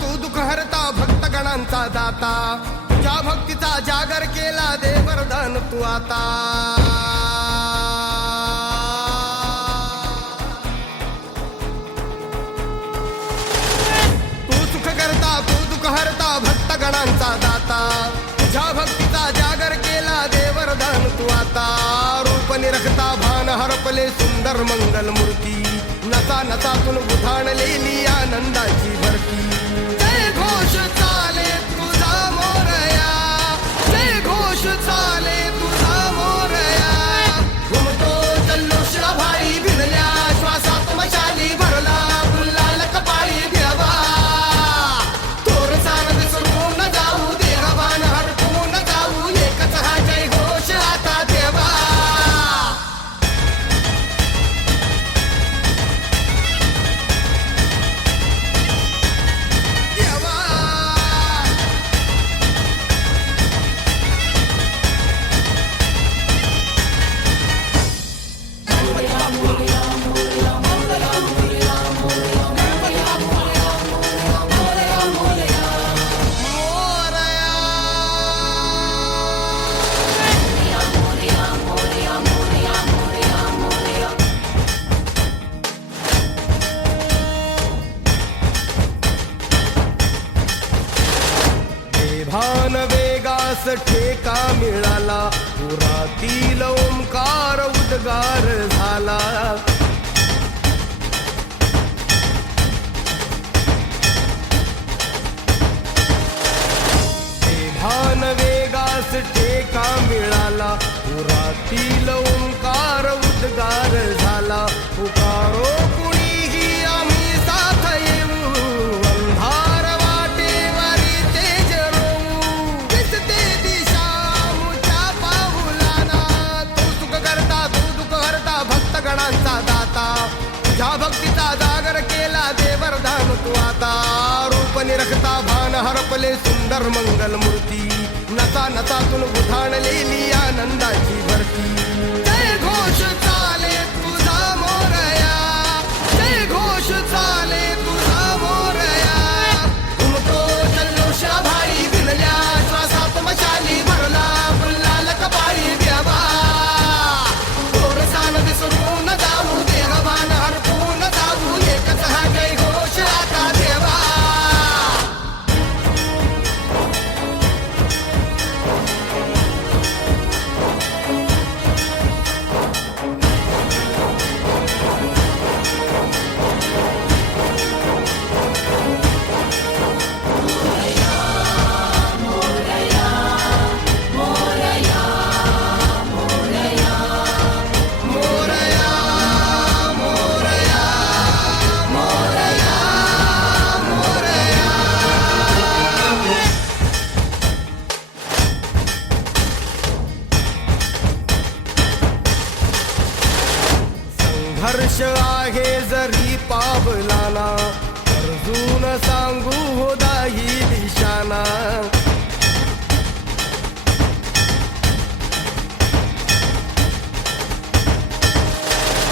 तू दुःख हरता भक्तगणांचा दाता तुझ्या भक्तीचा जागर केला दे वरदान तू आता तू सुख करता तू दुःख हरता भक्तगणांचा दाता तुझ्या भक्तीचा जागर केला दे वरदान तू आता रूप निरखता भान हरपले सुंदर मंगल मूर्ती नसा नसातून उधाणलेली आनंदाची भरती जय घोष चाले तुझा मोरया जय घोष चाले तुझा मोरया घुमतो जल्लोष भाई भिडल्या श्वासात मशाली भरला गुलाल कपाळी भिडवा तोर सारद सोडून जाऊ देहभान हरपून जाऊ एकच हा जय घोष आता देवा भान वेगास ठेका मिळाला पुरातील ओंकार उद्गार झाला भान वेगास ठेका मिळाला पुरातील ओंकार उद्गार झाला पुकारो कुणीही आम्ही साथ येऊ अंधार वाटेवरी तेज रोवू दिसते दिशा मुच्या पाऊलाना तू सुख करता तू दुःख हरता भक्तगणांचा दाता तुझ्या भक्तीचा जागर केला दे वरदान तू आता रूप निरखता भान हरपले सुंदर मंगल मूर्ती नसा नसातून उधाणलेली आनंदाची भरती जय घोष चाले तुझा मोरया जय घोष चाले तुझा मोरया घुमतो जल्लोष भाई भिडल्या श्वासात मशाली भरला गुलाल कपाळी द्यावा तोर सानद सोडून जाऊ देहभान हरपून जाऊ एकच हा जय घोष आता देवा हर्ष आहे जरी पावलाना अर्जुन सांगू हो दाही दिशाना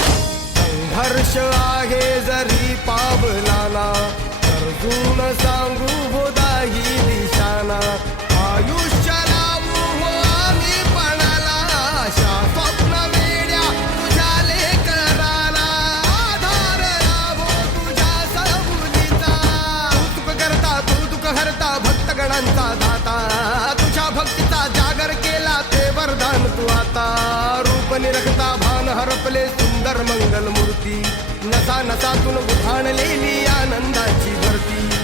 संघर्ष आहे जरी पावलाना अर्जुन सांगू हो दाही दिशाना आयुष्य लावू हो आम्ही पणाला आशा स्वप्न वेड्या तुझ्या लेकराला आधार लाभो तुझ्या सबुलीचा तू सुख करता तू दुःख हरता भक्तगणांचा दाता तुझ्या भक्तीचा जागर केला ते वरदान तू आता रूप निरखता भान हरपले सुंदर मंगल मूर्ती नसा नसातून उधाणलेली आनंदाची भरती